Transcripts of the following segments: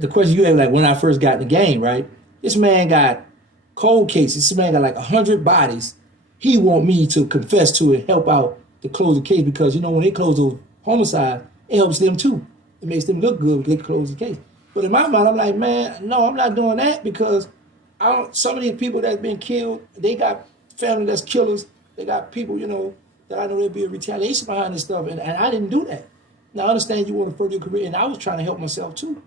the question you had, like when I first got in the game, right? This man got cold cases. This man got like 100 bodies. He want me to confess to it, help out to close the case because you know when they close those homicides, it helps them too. It makes them look good when they close the case. But in my mind, I'm like, man, no, I'm not doing that because some of these people that's been killed, they got family that's killers. They got people, you know, that I know there'll be a retaliation behind this stuff, and I didn't do that. Now I understand you want to further your career, and I was trying to help myself too.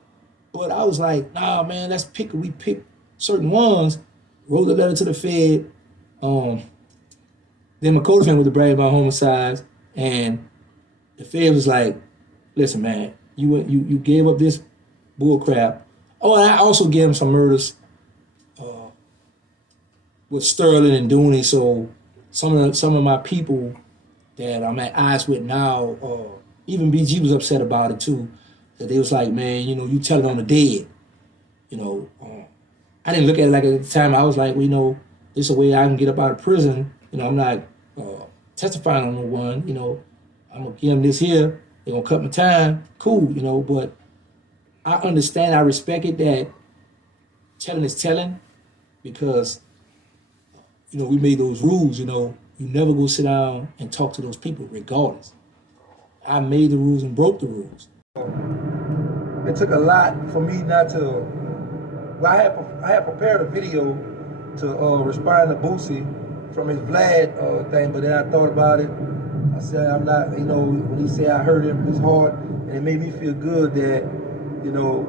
But I was like, nah, man, we pick certain ones, wrote a letter to the Fed. Then my co-defendant was to brag about homicides, and the Fed was like, listen, man, you gave up this bull crap. Oh, and I also gave him some murders with Sterling and Dooney. So some of my people that I'm at odds with now, even BG was upset about it too. That they was like, man, you know, you telling on the dead. You know, I didn't look at it like at the time. I was like, well, you know, this is a way I can get up out of prison. You know, I'm not testifying on no one. You know, I'm gonna give them this here. They're gonna cut my time. Cool, you know, but I understand, I respect it that telling is telling because, you know, we made those rules, you know, you never go sit down and talk to those people regardless. I made the rules and broke the rules. It took a lot for me not to, well, I had prepared a video to respond to Boosie from his Vlad thing, but then I thought about it. I said, I'm not, you know, when he said I hurt him, his heart, and it made me feel good that, you know,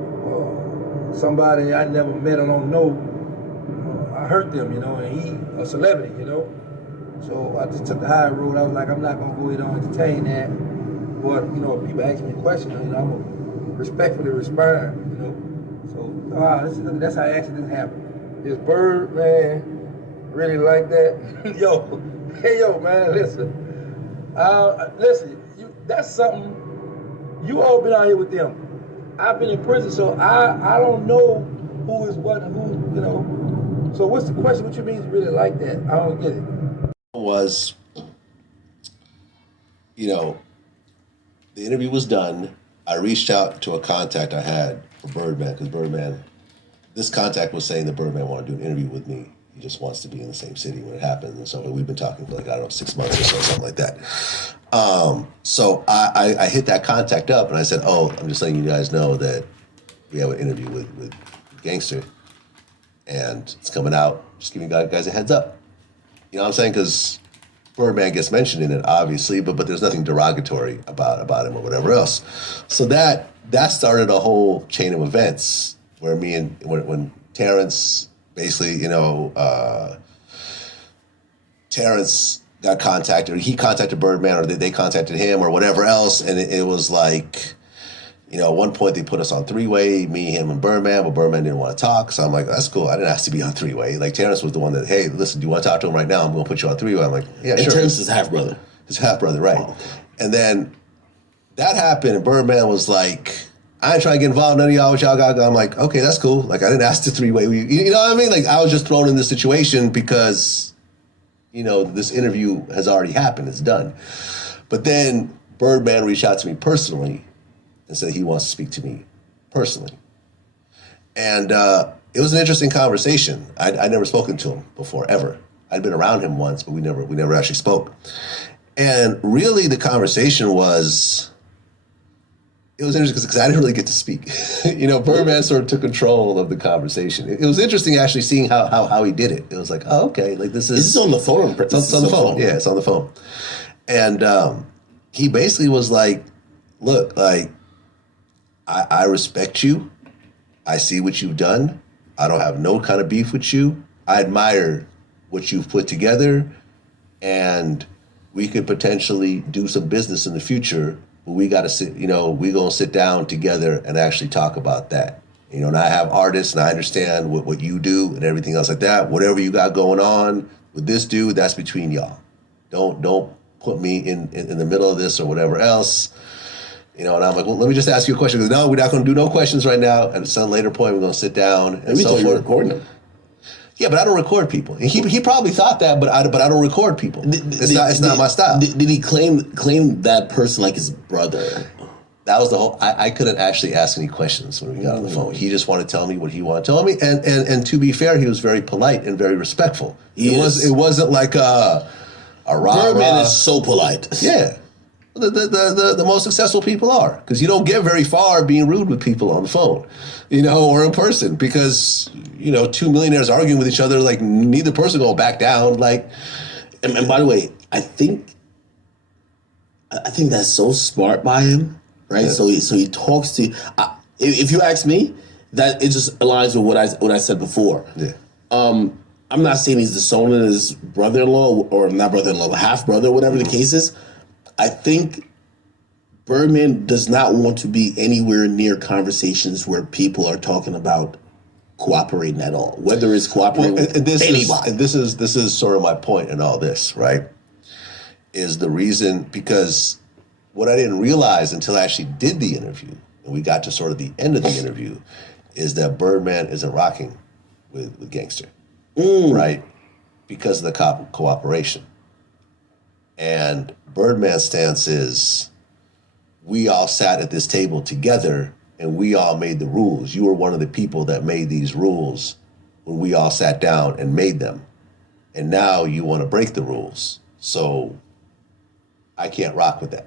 somebody I never met or don't know, I hurt them, you know, and he a celebrity, you know. So I just took the high road. I was like, I'm not gonna go ahead and entertain that. But, you know, if people ask me a question, you know, I'm gonna respectfully respond, you know. So that's how accidents happen. This Birdman really like that. Yo, man, listen. That's something, you all been out here with them. I've been in prison, so I don't know who is what and who, you know. So what's the question? What you mean really like that? I don't get it. Was, you know, the interview was done. I reached out to a contact I had for Birdman, because Birdman, this contact was saying that Birdman wanted to do an interview with me. He just wants to be in the same city when it happens. And so we've been talking for like, I don't know, 6 months or so, something like that. So I hit that contact up and I said, oh, I'm just letting you guys know that we have an interview with Gangsta and it's coming out. Just giving you guys a heads up. You know what I'm saying? Because Birdman gets mentioned in it, obviously, but there's nothing derogatory about him or whatever else. So that started a whole chain of events where when Terrance basically, you know, Terrance got contacted, or he contacted Birdman, or they contacted him, or whatever else, and it was like, you know, at one point they put us on three-way, me, him, and Birdman, but Birdman didn't want to talk, so I'm like, that's cool, I didn't ask to be on three-way. Like, Terrance was the one that, hey, listen, do you want to talk to him right now? I'm going to put you on three-way. I'm like, yeah, and sure. Terrance is half-brother. His half-brother, right. Oh, okay. And then that happened, and Birdman was like, I ain't trying to get involved in none of y'all, what y'all got. I'm like, okay, that's cool. Like, I didn't ask to three-way. You know what I mean? Like, I was just thrown in this situation because, you know, this interview has already happened. It's done. But then Birdman reached out to me personally and said he wants to speak to me personally. And it was an interesting conversation. I'd never spoken to him before, ever. I'd been around him once, but we never actually spoke. And really the conversation was, it was interesting because I didn't really get to speak. You know, Birdman sort of took control of the conversation. It was interesting actually seeing how he did it. It was like, oh, okay, like this is... Is this on the phone? It's on the phone. Yeah, it's on the phone. And he basically was like, look, like, I respect you. I see what you've done. I don't have no kind of beef with you. I admire what you've put together. And we could potentially do some business in the future. But we got to sit, you know, we're going to sit down together and actually talk about that. You know, and I have artists and I understand what you do and everything else like that. Whatever you got going on with this dude, that's between y'all. Don't put me in the middle of this or whatever else. You know, and I'm like, well, let me just ask you a question. Because no, we're not going to do no questions right now. At some later point, we're going to sit down and so forth. You're recording him. Yeah, but I don't record people. He probably thought that, but I don't record people. It's not my style. Did he claim that person like his brother? that was the whole. I couldn't actually ask any questions when we got on the phone. He just wanted to tell me what he wanted to tell me, and to be fair, he was very polite and very respectful. It wasn't like a Birdman is so polite. Yeah. The most successful people are, because you don't get very far being rude with people on the phone, or in person, because two millionaires arguing with each other, like neither person gonna back down. Like, and by the way, I think that's so smart by him, right? Yeah. So he talks to. If you ask me, that it just aligns with what I said before. Yeah. I'm not saying he's disowning his brother-in-law, or not brother-in-law, half brother, whatever the case is. I think Birdman does not want to be anywhere near conversations where people are talking about cooperating at all, whether it's cooperating with anybody. This is sort of my point in all this, right? Is the reason, because what I didn't realize until I actually did the interview, and we got to sort of the end of the interview, is that Birdman isn't rocking with Gangsta, right? Because of the cooperation. And Birdman's stance is, we all sat at this table together and we all made the rules. You were one of the people that made these rules when we all sat down and made them. And now you want to break the rules. So I can't rock with that.